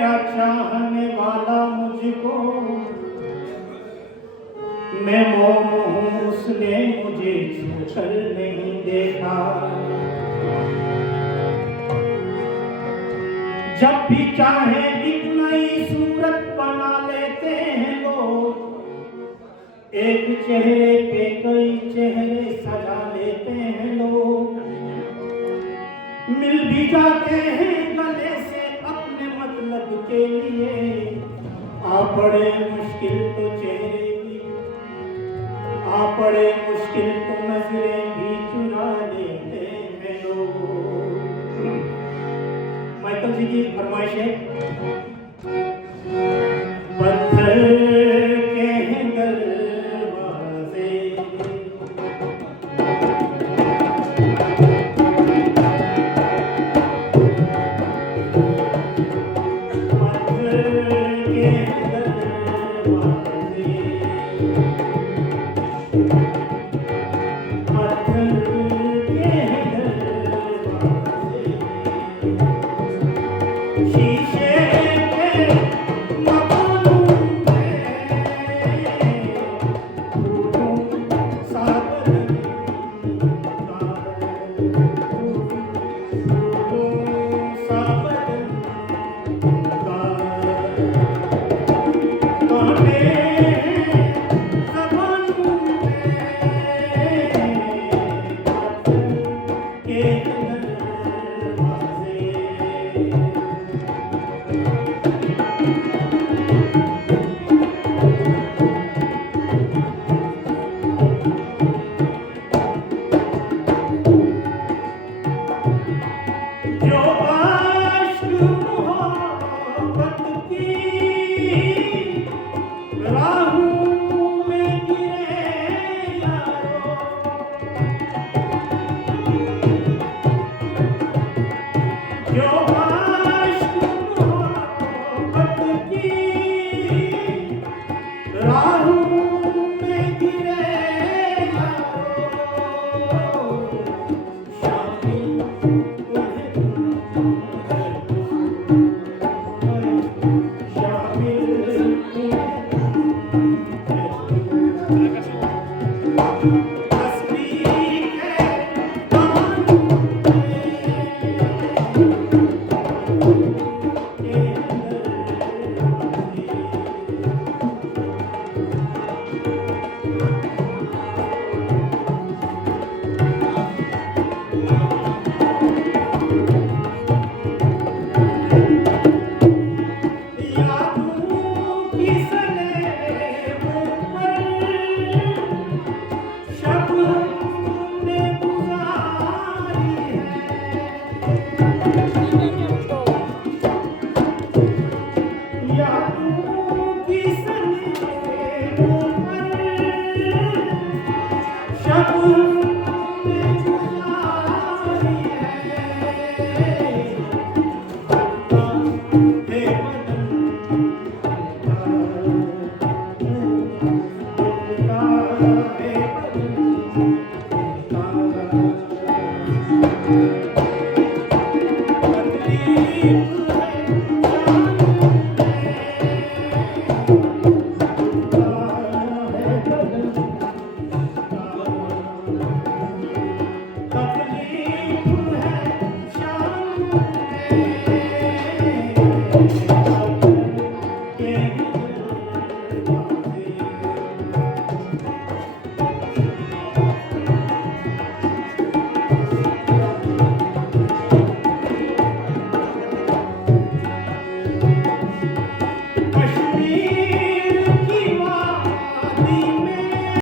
चाहने वाला मुझको मैं मोम हूँ, उसने मुझे छूकर नहीं देखा। जब भी चाहे एक नई सूरत बना लेते हैं लोग, एक चेहरे पे कई चेहरे सजा लेते हैं लोग। मिल भी जाते हैं गले से अपने मतलब के लिए, आ पड़े मुश्किल तो चेहरे भी, आ पड़े मुश्किल तो नजरें भी चुरा लेते हैं लोग। माइकल जी की फरमाइश है।